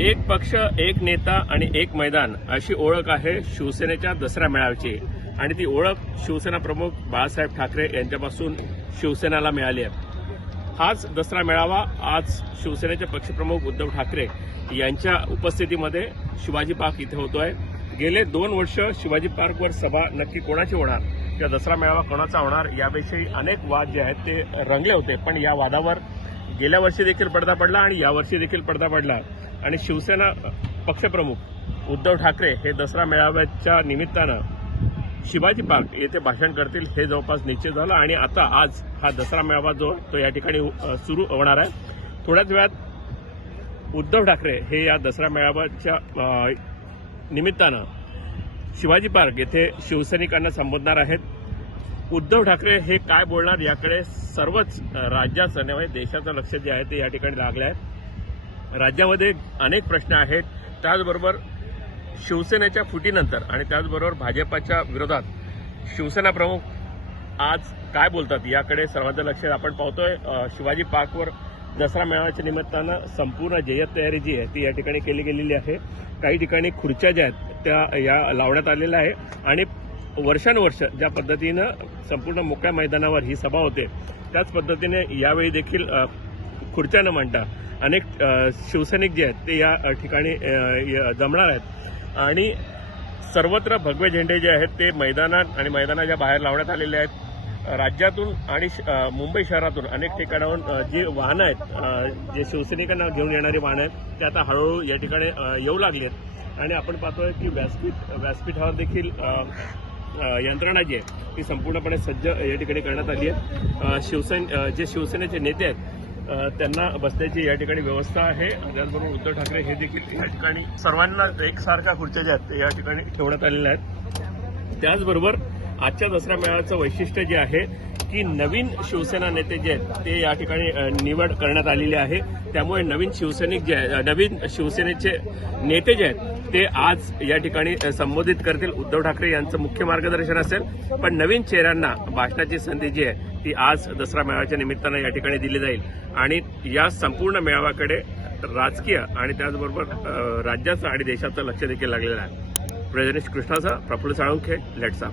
एक पक्ष एक नेता आणि एक मैदान अशी ओळख आहे शिवसेनेच्या दसरा मेळाव्याची. आणि ती ओळख शिवसेना प्रमुख बाळासाहेब ठाकरे यांच्यापासून शिवसेनेला मिळाली आहे. हाच दसरा मेळावा आज शिवसेनेचे पक्षप्रमुख उद्धव ठाकरे यांच्या उपस्थितीमध्ये शिवाजी पार्क इथे होतोय. गेले दोन वर्ष शिवाजी पार्कवर सभा नक्की कोणाची होणार? किंवा दसरा मेळावा कोणाचा होणार? याविषयी अनेक वाद जे आहेत ते रंगले होते पण या वादावर गेल्या वर्षी देखील पडदा पडला आणि यावर्षी देखील पडदा पडला. आणि शिवसेना पक्षप्रमुख उद्धव ठाकरे हे दसरा मेळाव्याच्या निमित्तानं शिवाजी पार्क येथे भाषण करतील हे जवळपास निश्चित झालं आणि आता आज हा दसरा मेळावा जो तो या ठिकाणी सुरू होणार आहे. थोड्याच वेळात उद्धव ठाकरे हे या दसरा मेळाव्याच्या निमित्तानं शिवाजी पार्क येथे शिवसैनिकांना संबोधणार आहेत. उद्धव ठाकरे हे काय बोलणार याकडे सर्वच राज्याचं नव्हे देशाचं लक्ष जे आहे ते या ठिकाणी लागलं आहे राज्यामध्ये अनेक प्रश्न आहेत. त्याचबरोबर शिवसेनेच्या फुटीनंतर आणि त्याचबरोबर भाजपाच्या विरोधात शिवसेना प्रमुख आज काय बोलतात याकडे सर्वांचं लक्ष आपण पाहतोय. शिवाजी पार्कवर दसरा मेळाव्याच्या निमित्तानं संपूर्ण जय्यत तयारी जी आहे ती या ठिकाणी केली गेलेली आहे. काही ठिकाणी खुर्च्या ज्या आहेत त्या या लावण्यात आलेल्या आहे आणि वर्षानुवर्ष ज्या पद्धतीनं संपूर्ण मोकळ्या मैदानावर ही सभा होते त्याच पद्धतीने यावेळी देखील खुर्च्यानं खुर्च्या न अनेक शिवसैनिक जे आहेत ते या ठिकाणी य- जमणार आहेत. आणि सर्वत्र भगवे झेंडे जे आहेत ते मैदानात आणि मैदानाच्या बाहेर लावण्यात आलेले आहेत. राज्यातून आणि श- मुंबई शहरातून अनेक ठिकाणाहून जी वाहनं आहेत जे शिवसैनिकांना घेऊन येणारी वाहनं आहेत ते आता हळूहळू या ठिकाणी येऊ लागली आहेत. आणि आपण पाहतोय की व्यासपीठ व्यासपीठावर देखील यंत्रणा जी आहे ती संपूर्णपणे सज्ज या ठिकाणी करण्यात आली आहे. अ, शिवसेन जे शिवसेनेचे नेते आहेत त्यांना बसण्याची या ठिकाणी व्यवस्था आहे. त्याचबरोबर उद्धव ठाकरे हे देखील या ठिकाणी सर्वांना एकसारख्या खुर्च्या ज्या आहेत या ठिकाणी ठेवण्यात आलेल्या आहेत. त्याचबरोबर आजच्या दसरा मेळाव्याचं वैशिष्ट्य जे आहे की नवीन शिवसेना नेते जे आहेत ते या ठिकाणी निवड करण्यात आलेली आहे. त्यामुळे नवीन शिवसैनिक जे नवीन शिवसेनेचे नेते जे आहेत ते आज या ठिकाणी संबोधित करतील. उद्धव ठाकरे यांचं मुख्य मार्गदर्शन असेल पण नवीन चेहऱ्यांना भाषणाची संधी जी आहे ती आज दसरा मेळाव्याच्या निमित्तानं या ठिकाणी दिली जाईल. आणि या संपूर्ण मेळाव्याकडे राजकीय आणि त्याचबरोबर राज्याचं आणि देशाचं लक्ष देखील लागलेलं आहे. प्रजनेश कृष्णाचा प्रफुल्ल साळुंखे लेट्सा